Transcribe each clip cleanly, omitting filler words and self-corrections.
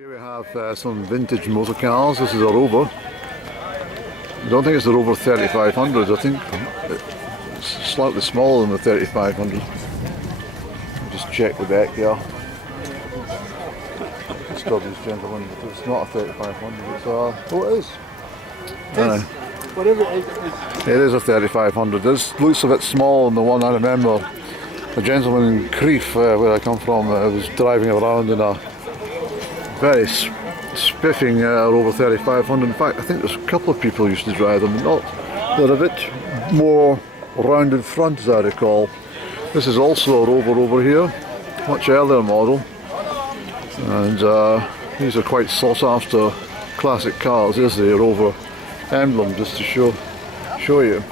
Here we have some vintage motor cars. This is a Rover. I don't think it's a Rover 3500. I think it's slightly smaller than the 3500. Just check the back here. It's got these gentlemen, but it's not a 3500. It's oh, it is. Whatever it is. It is a 3500. This looks a bit small than the one I remember. A gentleman in Crieff, where I come from, was driving around in a very spiffing Rover 3500. In fact, I think there's a couple of people who used to drive them. They're a bit more rounded front, as I recall. This is also a Rover over here, much earlier model, and these are quite sought after classic cars. There's the Rover emblem just to show you.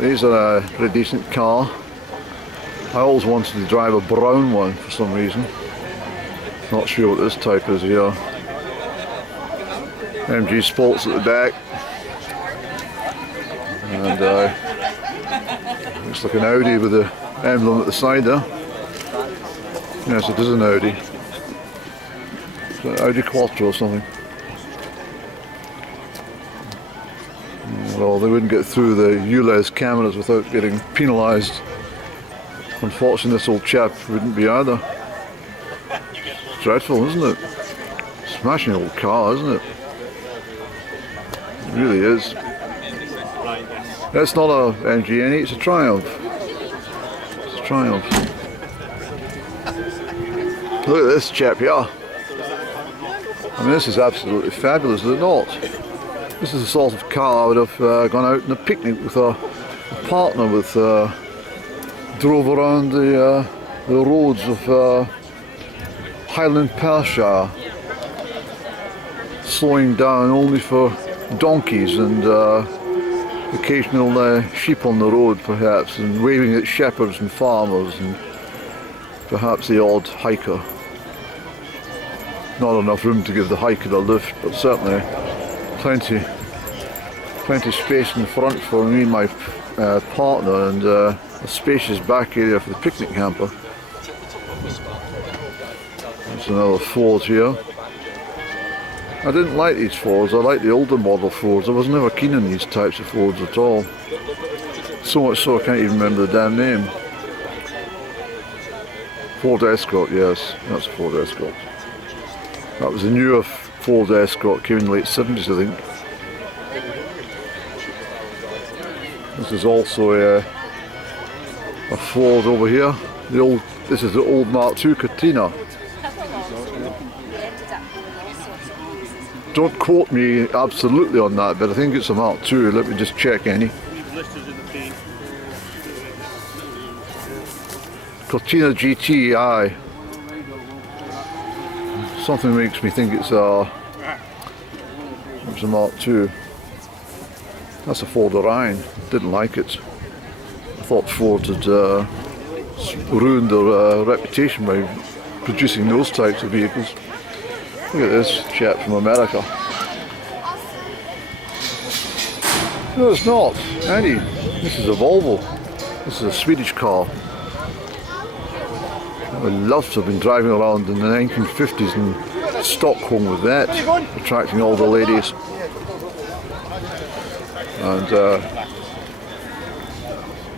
These are a pretty decent car. I always wanted to drive a brown one for some reason. Not sure what this type is here. MG Sports at the back. And looks like an Audi with the emblem at the side there. Yes, it is an Audi. It's an Audi Quattro or something. Well, they wouldn't get through the ULEZ cameras without getting penalised. Unfortunately, this old chap wouldn't be either. It's dreadful, isn't it? Smashing old car, isn't it? It really is. That's not a MG, it's a Triumph. It's a Triumph. Look at this chap here. I mean, this is absolutely fabulous, is it not? This is the sort of car I would have gone out on a picnic with a partner with. Drove around the roads of Highland Perthshire, slowing down only for donkeys and occasional sheep on the road perhaps, and waving at shepherds and farmers and perhaps the odd hiker. Not enough room to give the hiker a lift, but certainly plenty space in front for me and my partner, and a spacious back area for the picnic hamper. There's another Ford here. I didn't like these Fords. I like the older model Fords. I was never keen on these types of Fords at all. So much so I can't even remember the damn name. Ford Escort, yes, that's a Ford Escort. That was the newer Ford Escort, came in the late 70s, I think. This is also a Ford over here. This is the old Mark II Katina. Don't quote me absolutely on that, but I think it's a Mark II. Let me just check any. Katina GT, aye. Something makes me think it's a Mark II. That's a Ford Orion. Didn't like it. I thought Ford had ruined their reputation by producing those types of vehicles. Look at this chap from America. No, it's not. Andy, this is a Volvo. This is a Swedish car. I would love to have been driving around in the 1950s in Stockholm with that, attracting all the ladies. And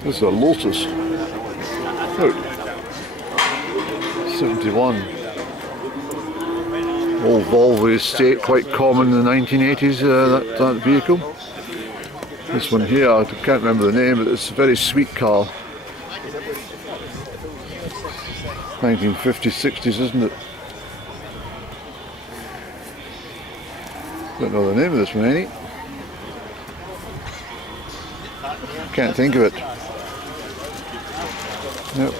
this is a Lotus. Look, 71. Old Volvo estate, quite common in the 1980s, that vehicle. This one here, I can't remember the name, but it's a very sweet car. 1950s, 60s, isn't it? Don't know the name of this one, any? Can't think of it. Yep.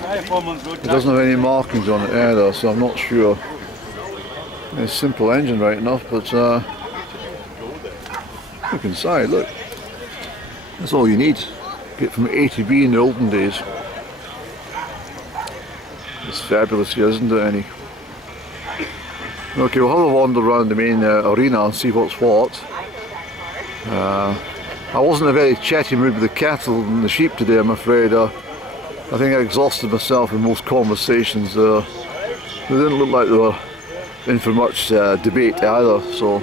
It doesn't have any markings on it either, so I'm not sure. It's a simple engine right enough, but look inside, look. That's all you need. Get from A to B in the olden days. It's fabulous here, isn't it, Annie? Okay, we'll have a wander around the main arena and see what's what. I wasn't in a very chatty mood with the cattle and the sheep today, I'm afraid. I think I exhausted myself in most conversations. they didn't look like they were in for much debate either, so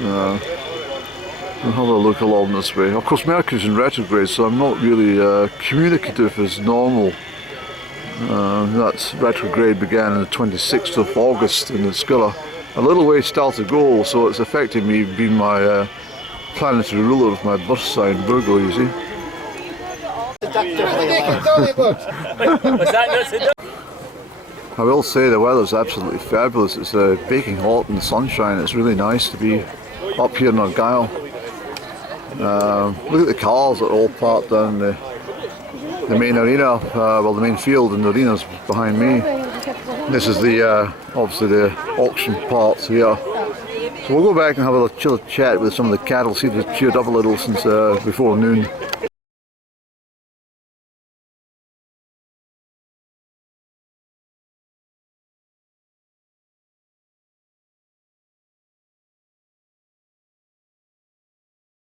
we'll have a look along this way. Of course, Mercury's in retrograde, so I'm not really communicative as normal. That retrograde began on the 26th of August, and it's got a little way still to go, so it's affecting me being my planetary ruler of my birth sign, Virgo, you see. I will say the weather's absolutely fabulous. It's baking hot in the sunshine. It's really nice to be up here in Argyll. Look at the cars that are all parked down the main arena, well, the main field, and the arena's behind me. This is the obviously the auction part here. So we'll go back and have a chill chat with some of the cattle. See, they've cheered up a little since before noon.